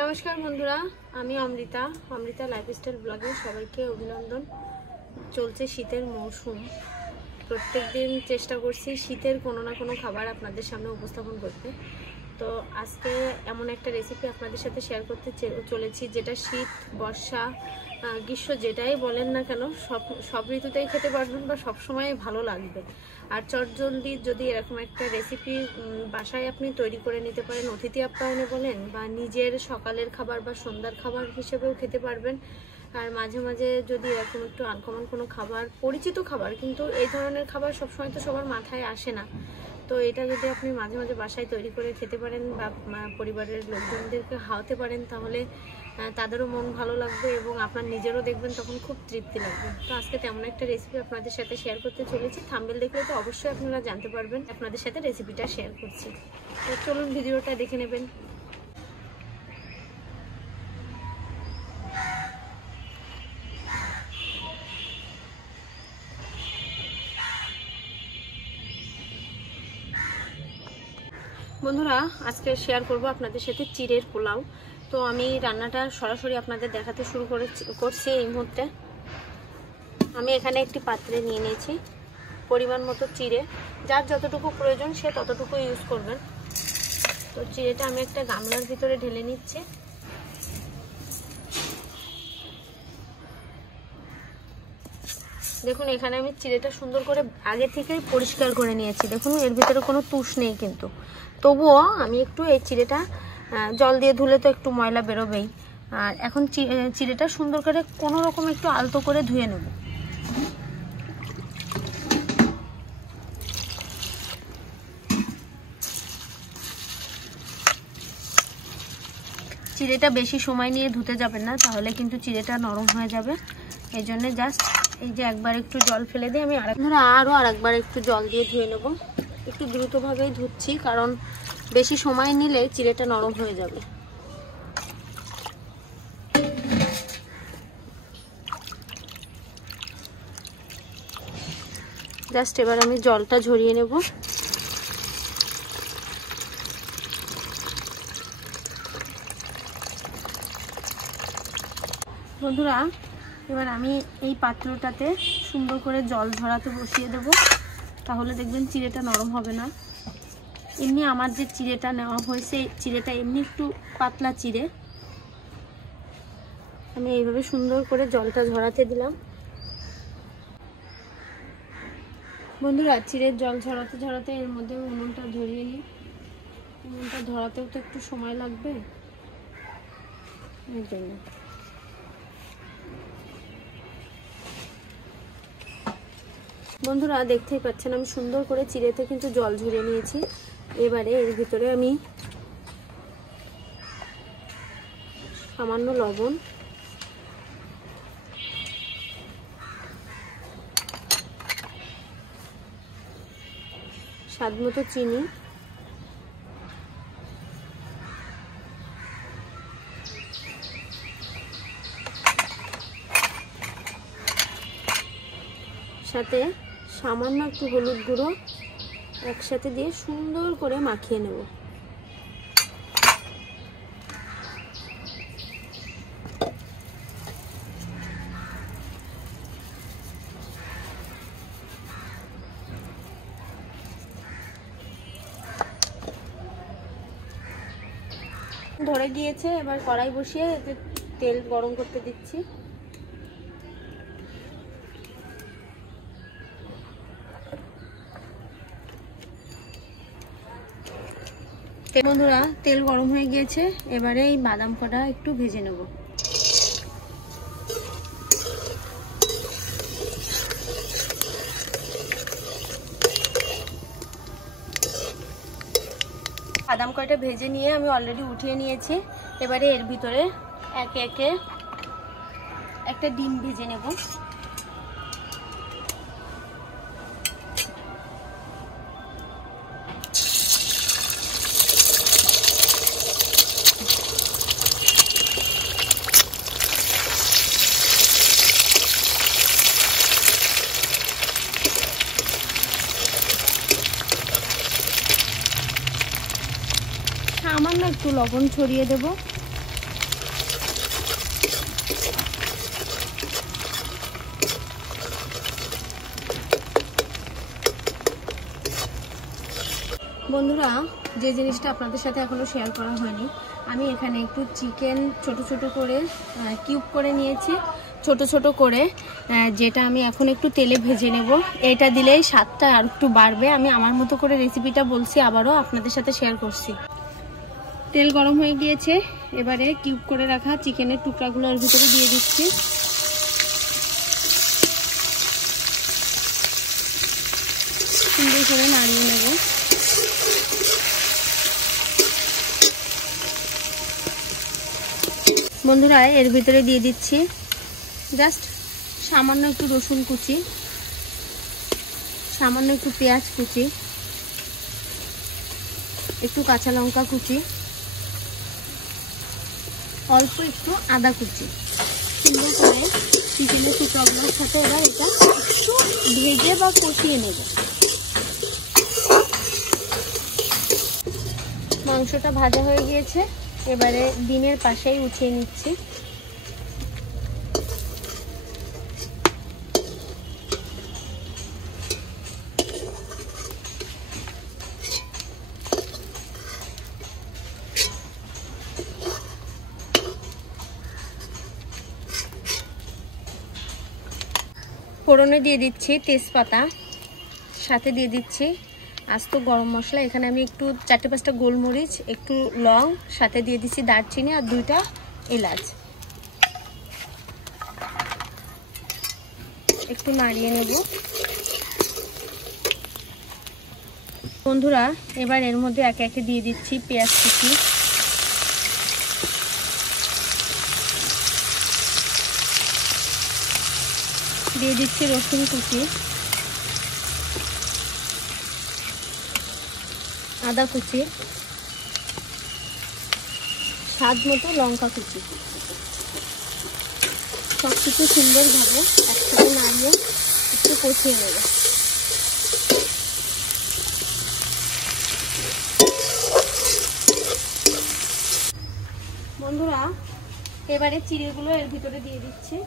নমস্কার বন্ধুরা, আমি অমৃতা লাইফস্টাইল ব্লগে সবাইকে অভিনন্দন। চলছে শীতের মৌসুম। প্রত্যেকদিন চেষ্টা করছি শীতের কোনো না কোনো খাবার আপনাদের সামনে উপস্থাপন করতে। তো আজকে এমন একটা রেসিপি আপনাদের সাথে শেয়ার করতে চলেছি, যেটা শীত, বর্ষা, গ্রীষ্ম যেটাই বলেন না কেন সব ঋতুতেই খেতে পারবেন বা সব সময় ভালো লাগবে। আর চটজলদি যদি এরকম একটা রেসিপি বাসায় আপনি তৈরি করে নিতে পারেন, অতিথি আপ্যায়নে বলেন বা নিজের সকালের খাবার বা সন্ধ্যার খাবার হিসেবেও খেতে পারবেন। আর মাঝে মাঝে যদি এরকম একটু আনকমন কোনো খাবার, পরিচিত খাবার, কিন্তু এই ধরনের খাবার সবসময় তো সবার মাথায় আসে না, তো এটা যদি আপনি মাঝে মাঝে বাসায় তৈরি করে খেতে পারেন বা পরিবারের লোকজনদেরকে খাওয়াতে পারেন, তাহলে তাদেরও মন ভালো লাগবে এবং আপনার নিজেরও দেখবেন তখন খুব তৃপ্তি লাগবে। তো আজকে তেমন একটা রেসিপি আপনাদের সাথে শেয়ার করতে চলেছি। থাম্বনেল দেখলে তো অবশ্যই আপনারা জানতে পারবেন আপনাদের সাথে রেসিপিটা শেয়ার করছি। তো চলুন ভিডিওটা দেখে নেবেন। বন্ধুরা, আজকে শেয়ার করব আপনাদের সাথে চিড়ের পোলাও। তো আমি রান্নাটা সরাসরি আপনাদের দেখাতে শুরু করছি এই মুহূর্তে। আমি এখানে একটি পাত্রে নিয়ে নিয়েছি পরিমাণ মতো চিড়ে। যার যতটুকু প্রয়োজন সে ততটুকু ইউজ করবেন। তো চিড়েটা আমি একটা গামলার ভিতরে ঢেলে নিচ্ছি। দেখুন, এখানে আমি চিড়েটা সুন্দর করে আগে থেকেই পরিষ্কার করে নিয়েছি। দেখুন, এর ভিতরে কোনো তুষ নেই, কিন্তু তবুও আমি একটু এই চিড়েটা জল দিয়ে ধুলে তো একটু ময়লা বেরোবেই। আর এখন চিড়েটা সুন্দর করে কোনো রকম একটু আলতো করে ধুয়ে নেব। চিড়েটা বেশি সময় নিয়ে ধুতে যাবেন না, তাহলে কিন্তু চিড়েটা নরম হয়ে যাবে। এই জন্য জাস্ট এই যে একবার একটু জল ফেলে দিয়ে আমি আরও আরেকবার একটু জল দিয়ে ধুয়ে নেব। একটু দ্রুতভাবেই ধুচ্ছি, কারণ বেশি সময় নিলে চিড়েটা নরম হয়ে যাবে। জাস্ট এবার আমি জলটা ঝরিয়ে নেব। বন্ধুরা, এবার আমি এই পাত্রটাতে সুন্দর করে জল ঝরাতে বসিয়ে দেব, তাহলে দেখবেন চিড়েটা নরম হবে না। এমনি আমার যে চিড়েটা নেওয়া হয়েছে, চিড়েটা এমনি একটু পাতলা চিড়ে। আমি এইভাবে সুন্দর করে জলটা ঝরাতে দিলাম। বন্ধুরা, চিড়ের জল ঝরাতে ঝরাতে এর মধ্যে উনুনটা ধরিয়ে নিই। উনুনটা ধরাতেও তো একটু সময় লাগবে, এর জন্য। বন্ধুরা, দেখতেই পাচ্ছেন আমি সুন্দর করে চিড়েতে কিন্তু জল ঝরিয়ে নিয়েছি। এবারে এর ভিতরে আমি সামান্য লবণ, স্বাদমতো চিনি, সাথে সামান্য একটু হলুদ গুঁড়ো একসাথে দিয়ে সুন্দর করে মাখিয়ে নেব। ধরে গিয়েছে, এবার কড়াই বসিয়ে এতে তেল গরম করতে দিচ্ছি। বন্ধুরা, তেল গরম হয়ে গিয়েছে, এবারে এই বাদাম কটা একটু ভেজে নেব। বাদাম কয়টা ভেজে নিয়ে আমি অলরেডি উঠিয়ে নিয়েছি। এবারে এর ভিতরে একে একে একটা ডিম ভেজে নেব। সামান্য একটু লবণ ছড়িয়ে দেব। বন্ধুরা, যে জিনিসটা আপনাদের সাথে এখনো শেয়ার করা হয়নি, আমি এখানে একটু চিকেন ছোট ছোট করে কিউব করে নিয়েছি, ছোট ছোট করে, যেটা আমি এখন একটু তেলে ভেজে নেব। এটা দিলেই স্বাদটা আর একটু বাড়বে। আমি আমার মতো করে রেসিপিটা বলছি, আবারও আপনাদের সাথে শেয়ার করছি। তেল গরম হয়ে গিয়েছে, এবারে কিউব করে রাখা চিকেনের টুকরাগুলো এর ভিতরে দিয়ে দিচ্ছি। সুন্দর করে নাড়িয়ে নেব। বন্ধুরা, এর ভিতরে দিয়ে দিচ্ছি জাস্ট সামান্য একটু রসুন কুচি, সামান্য একটু পেঁয়াজ কুচি, একটু কাঁচা লঙ্কা কুচি, অল্প একটু আদা কুচি। সুন্দর করে চিকেনের টুকরাগুলোর সাথে এবার এটা একটু ভেজে বা কষিয়ে নেব। মাংসটা ভাজা হয়ে গিয়েছে, এবারে ডিমের পাশেই উঠিয়ে নিচ্ছি। ফোড়নে দিয়ে দিচ্ছি তেজপাতা, সাথে দিয়ে দিচ্ছি আস্ত গরম মশলা। এখানে আমি একটু 4-5টা গোলমরিচ, একটু লং, সাথে দিয়ে দিচ্ছি দারচিনি আর 2টা এলাচ। একটু নাড়িয়ে নেব। বন্ধুরা, এবার এর মধ্যে একে একে দিয়ে দিচ্ছি পেঁয়াজ কুচি, দিয়ে দিচ্ছি রসুন কুচি, আদা কুচি, স্বাদ মতো লঙ্কা কুচি। সব কিছু সুন্দরভাবে একসাথে নাড়িয়ে একটু কষিয়ে নেব। বন্ধুরা, এবারে চিড়েগুলো এর ভিতরে দিয়ে দিচ্ছি।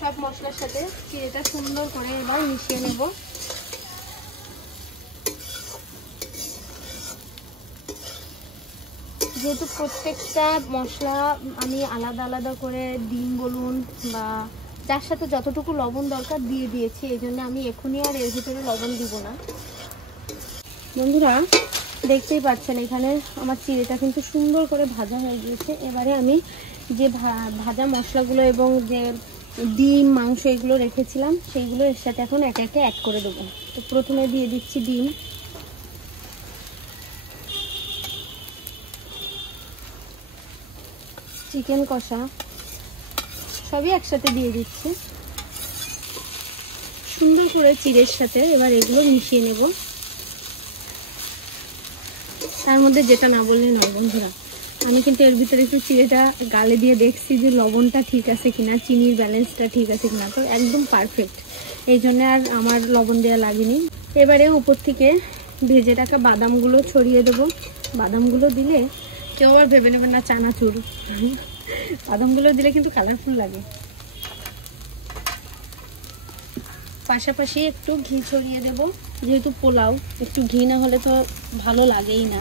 সব মশলার সাথে চিড়েটা সুন্দর করে এবার মিশিয়ে নেব। যেহেতু প্রত্যেকটা মশলা আমি আলাদা আলাদা করে ডিম বলুন বা যার সাথে যতটুকু লবণ দরকার দিয়ে দিয়েছি, এই জন্য আমি এখনই আর এর ভিতরে লবণ দিব না। বন্ধুরা, দেখতেই পাচ্ছেন এখানে আমার চিড়েটা কিন্তু সুন্দর করে ভাজা হয়ে গিয়েছে। এবারে আমি যে ভাজা মশলাগুলো এবং যে ডিম, মাংস এগুলো রেখেছিলাম, সেইগুলো এর সাথে এখন একে একে অ্যাড করে দেবো। তো প্রথমে দিয়ে দিচ্ছি ডিম, চিকেন কষা, সবই একসাথে দিয়ে দিচ্ছি সুন্দর করে চিড়ের সাথে। এবার এগুলো মিশিয়ে নেব। তার মধ্যে যেটা না বললে নয় বন্ধুরা, আমি কিন্তু এর ভিতরে একটু চিড়েটা গালে দিয়ে দেখছি যে লবণটা ঠিক আছে কিনা, চিনির ব্যালেন্সটা ঠিক আছে কিনা, তো একদম পারফেক্ট। এই জন্য আর আমার লবণ দেওয়া লাগেনি। এবারে উপর থেকে ভেজে রাখা বাদামগুলো ছড়িয়ে দেবো। বাদামগুলো দিলে কেউ আর ভেবে নেবেন না চানাচুর, বাদামগুলো দিলে কিন্তু কালারফুল লাগে। পাশাপাশি একটু ঘি ছড়িয়ে দেব, যেহেতু পোলাও একটু ঘি না হলে তো ভালো লাগেই না।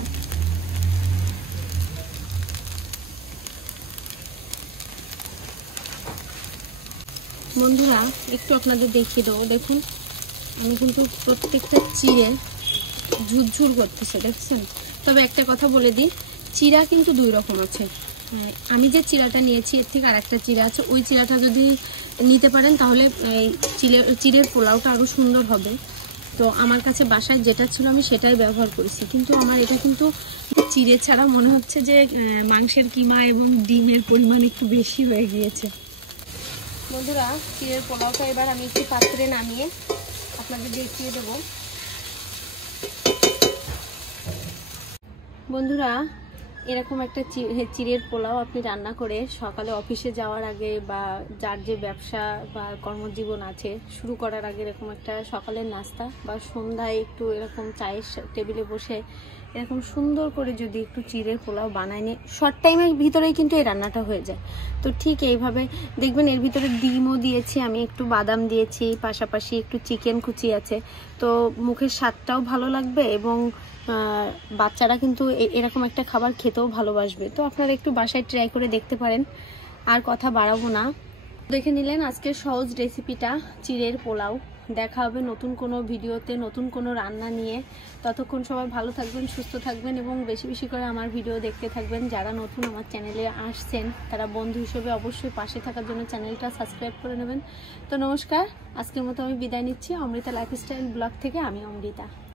বন্ধুরা, একটু আপনাদের দেখিয়ে দেবো। দেখুন, আমি কিন্তু প্রত্যেকটা চিড়ে ঝুরঝুর করতেছে, দেখছেন? তবে একটা কথা বলে দিই, চিড়া কিন্তু 2 রকম আছে। আমি যে চিড়াটা নিয়েছি এর থেকে আরেকটা চিড়া আছে। ওই চিড়াটা যদি নিতে পারেন তাহলে চিড়ের পোলাওটা আরও সুন্দর হবে। তো আমার কাছে বাসায় যেটা ছিল আমি সেটাই ব্যবহার করেছি, কিন্তু আমার এটা কিন্তু চিড়ে ছাড়া মনে হচ্ছে যে মাংসের কিমা এবং ডিমের পরিমাণ একটু বেশি হয়ে গিয়েছে। বন্ধুরা, চিড়ের পোলাওটা এবার আমি একটু পাত্রে নামিয়ে আপনাদের দেখিয়ে দেব। বন্ধুরা, এরকম একটা চিড়ের পোলাও আপনি রান্না করে সকালে অফিসে যাওয়ার আগে বা যার যে ব্যবসা বা কর্মজীবন আছে শুরু করার আগে এরকম একটা সকালের নাস্তা বা সন্ধ্যায় একটু এরকম চায়ের টেবিলে বসে এরকম সুন্দর করে যদি একটু চিড়ের পোলাও বানায় নিয়ে শর্ট টাইমের ভিতরেই কিন্তু এই রান্নাটা হয়ে যায়। তো ঠিক এইভাবে দেখবেন এর ভিতরে ডিমও দিয়েছি, আমি একটু বাদাম দিয়েছি, পাশাপাশি একটু চিকেন কুচি আছে। তো মুখের স্বাদটাও ভালো লাগবে এবং বাচ্চারা কিন্তু এরকম একটা খাবার খেতেও ভালোবাসবে। তো আপনারা একটু বাসায় ট্রাই করে দেখতে পারেন। আর কথা বাড়াবো না, দেখে নিলেন আজকের সহজ রেসিপিটা চিড়ের পোলাও। দেখা হবে নতুন কোনো ভিডিওতে, নতুন কোনো রান্না নিয়ে। ততক্ষণ সবাই ভালো থাকবেন, সুস্থ থাকবেন এবং বেশি বেশি করে আমার ভিডিও দেখতে থাকবেন। যারা নতুন আমার চ্যানেলে আসছেন তারা বন্ধু হিসেবে অবশ্যই পাশে থাকার জন্য চ্যানেলটা সাবস্ক্রাইব করে নেবেন। তো নমস্কার, আজকের মতো আমি বিদায় নিচ্ছি অমৃতা লাইফস্টাইল ব্লগ থেকে। আমি অমৃতা।